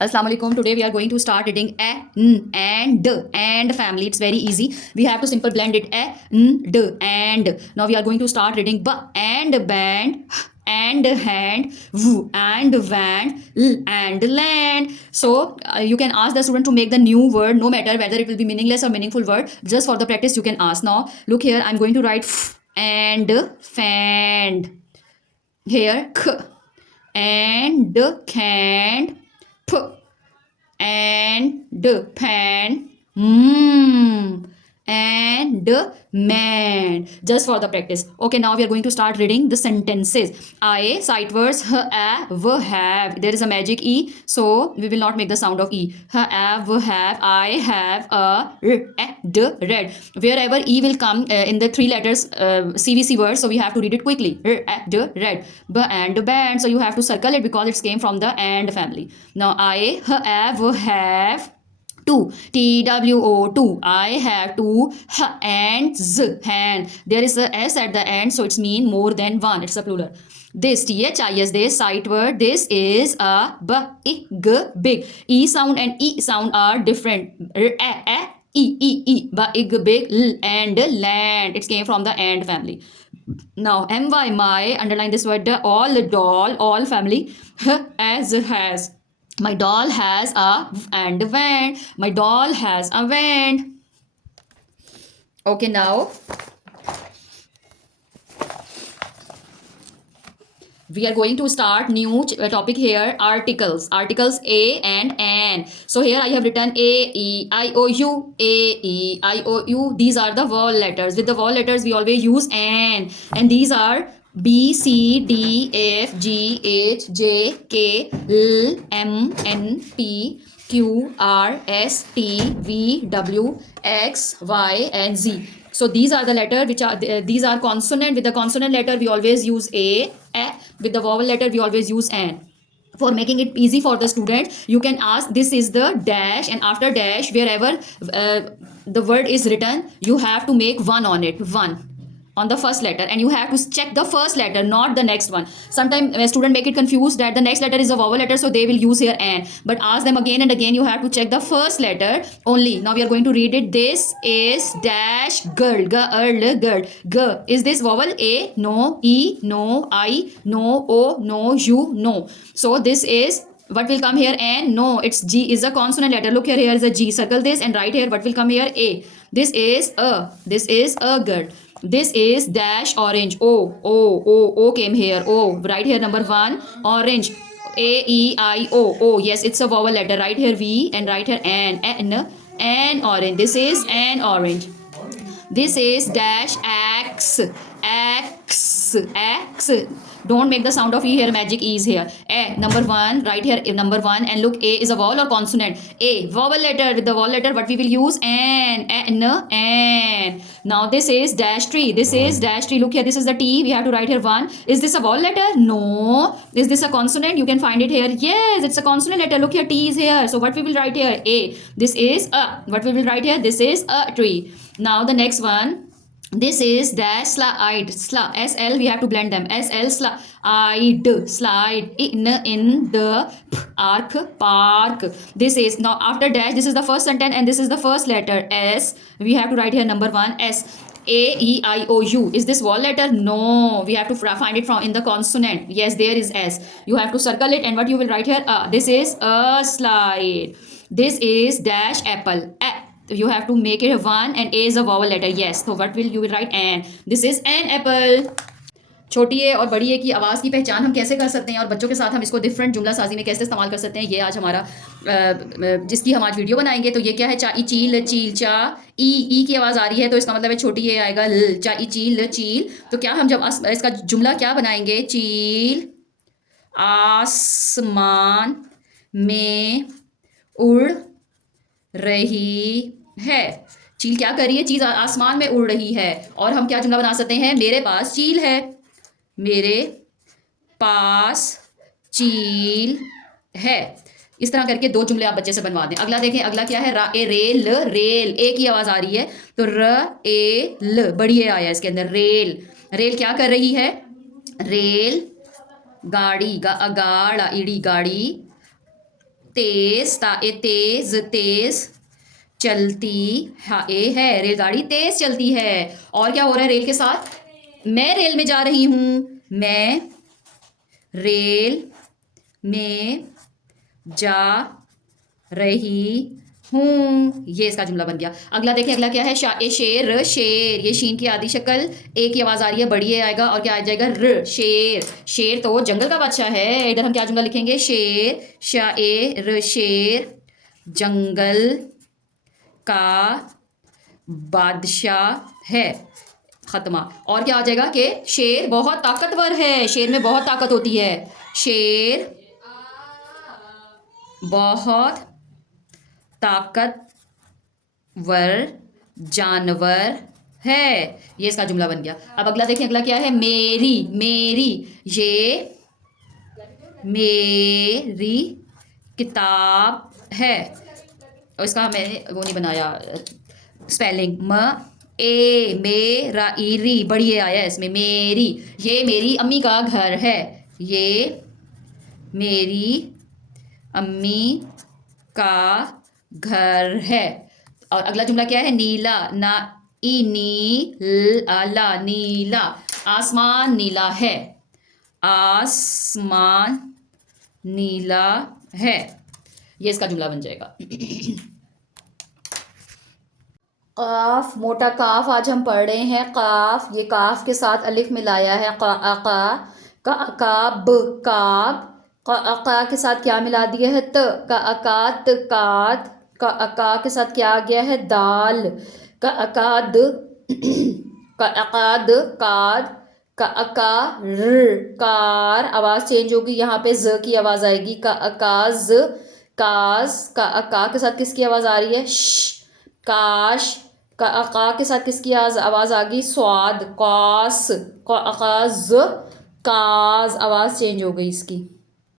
Assalamu alaikum. Today we are going to start reading a, n, and family. It's very easy. We have to simple blend it a, n, d, and. Now we are going to start reading b and band, and hand, v and van, l and land. So you can ask the student to make the new word, no matter whether it will be meaningless or meaningful word. Just for the practice, you can ask. Now look here. I'm going to write f and fand. Here k and canned, p and pan, and man. Just for the practice. Okay, now we are going to start reading the sentences. I, sight words, h, a, v, have. There is a magic e, so we will not make the sound of e. H, a, v, have. I have a, r, d, red. Wherever e will come in the three letters CVC word, so we have to read it quickly. R, d, red. B and band, so you have to circle it because it came from the and family. Now I, h, a, v, have two. TWO, two. I have two hands. Hand. There is a s at the end, so it's mean more than one. It's a plural. This THIS, this sight word. This is a big. Big. E sound and e sound are different. E. Big, l and land. It came from the and family. Now my, underline this word, all doll, all family. As has. My doll has a and van. My doll has a van. Okay, now we are going to start new topic here, articles. Articles a and an. So here I have written a, e, I, o, u, a, e, I, o, u. These are the vowel letters. With the vowel letters we always use an, and these are B, C, D, F, G, H, J, K, L, M, N, P, Q, R, S, T, V, W, X, Y, and Z. So these are the letter which are these are consonant. With the consonant letter we always use a. With the vowel letter we always use an. For making it easy for the student, you can ask this is the dash, and after dash wherever the word is written, you have to make one on it, one on the first letter, and you have to check the first letter, not the next one. Sometimes a student make it confused that the next letter is a vowel letter, so they will use here an, but ask them again and again, you have to check the first letter only. Now we are going to read it. This is dash girl. Girl. G. Is this vowel? A? No. E? No. I? No. O? No. U? No. So this is what will come here? N? No, it's G is a consonant letter. Look here is a G. Circle this and write here what will come here? A. This is a. This is a girl. This is dash orange. O came here. O. Right here number one. Orange. A, E, I, O. O. Yes, it's a vowel letter. Right here V and right here N. N orange. This is an orange. This is dash X. Don't make the sound of E here. Magic E is here. A, number one, right here, number one. And look, A is a vowel or consonant? A, vowel letter. With the vowel letter, what we will use? N. Now this is dash tree. This is dash tree. Look here, this is the T. We have to write here one. Is this a vowel letter? No. Is this a consonant? You can find it here. Yes, it's a consonant letter. Look here, T is here. So what we will write here? A. This is a. What we will write here? This is a tree. Now the next one. This is dash slide. SL, we have to blend them. SL slide. In the park. This is, now after dash, this is the first sentence and this is the first letter. S. We have to write here number one. S. A, E, I, O, U. Is this vowel letter? No. We have to find it from in the consonant. Yes, there is S. You have to circle it, and what you will write here? This is a slide. This is dash apple. You have to make it one, and A is a vowel letter. Yes. So what will you will write? An. This is an apple. छोटी ए और बड़ी ए की आवाज़ की पहचान हम कैसे कर सकते हैं, और बच्चों के साथ हम इसको डिफरेंट जुमला साजी में कैसे इस्तेमाल कर सकते हैं, ये आज हमारा जिसकी हम आज वीडियो बनाएंगे. तो ये क्या है? चा ई चील चील. चा ई की आवाज़ आ रही है तो इसका मतलब है छोटी ए आएगा ल. चा ई चील चील. तो क्या हम जब इसका जुमला क्या बनाएंगे? चील आसमान में उड़ रही है. चील क्या कर रही है? चीज़ आसमान में उड़ रही है. और हम क्या जुमला बना सकते हैं? मेरे पास चील है. मेरे पास चील है. इस तरह करके दो जुमले आप बच्चे से बनवा दें. अगला देखें. अगला क्या है? रेल. ए की आवाज़ आ रही है तो ल बड़ी ए आया इसके अंदर. रेल क्या कर रही है? रेल गाड़ी. गाड़ा ईड़ी गाड़ी तेज, ता ए तेज, तेज चलती है, रेलगाड़ी तेज चलती है। और क्या हो रहा है रेल के साथ? मैं रेल में जा रही हूँ, मैं रेल में जा रही हूँ, ये इसका जुमला बन गया। अगला देखिए, अगला क्या है? शेर, शेर, ये शीन की आधी शक्ल, ए की आवाज आ रही है, बड़ी ए आएगा और क्या आ जाएगा? र, शेर। शेर तो जंगल का बादशाह है। इधर हम क्या जुमला लिखेंगे? शेर, शाएर, शेर जंगल का बादशाह है। खत्मा। और क्या आ जाएगा कि शेर बहुत ताकतवर है, शेर में बहुत ताकत होती है, शेर बहुत ताकतवर जानवर है। ये इसका जुमला बन गया। अब अगला देखिए, अगला क्या है? मेरी, मेरी, ये मेरी किताब है। और इसका मैंने वो नहीं बनाया स्पेलिंग, मेरा ईरी, बड़ी ये आया है इसमें, मेरी। ये मेरी अम्मी का घर है, ये मेरी अम्मी का घर है। और अगला जुमला क्या है? नीला, ना ई नी ला, नीला, आसमान नीला है, आसमान नीला है। ये इसका जुमला बन जाएगा। काफ, मोटा काफ आज हम पढ़ रहे हैं। काफ, ये काफ के साथ अलिफ मिलाया है, काब, काब, का के साथ क्या मिला दिया है? त, का अकात, कात, का के साथ क्या आ गया है? दाल, का अकाद, का अकाद, काद, का अकार, कार, आवाज चेंज होगी, यहाँ पे ज की आवाज आएगी, का अकाज, काज, का के साथ किसकी आवाज आ रही है? श, काश, का के साथ किसकी आवाज आ गई? स्वाद, कौस, काज, काज, आवाज चेंज हो गई इसकी।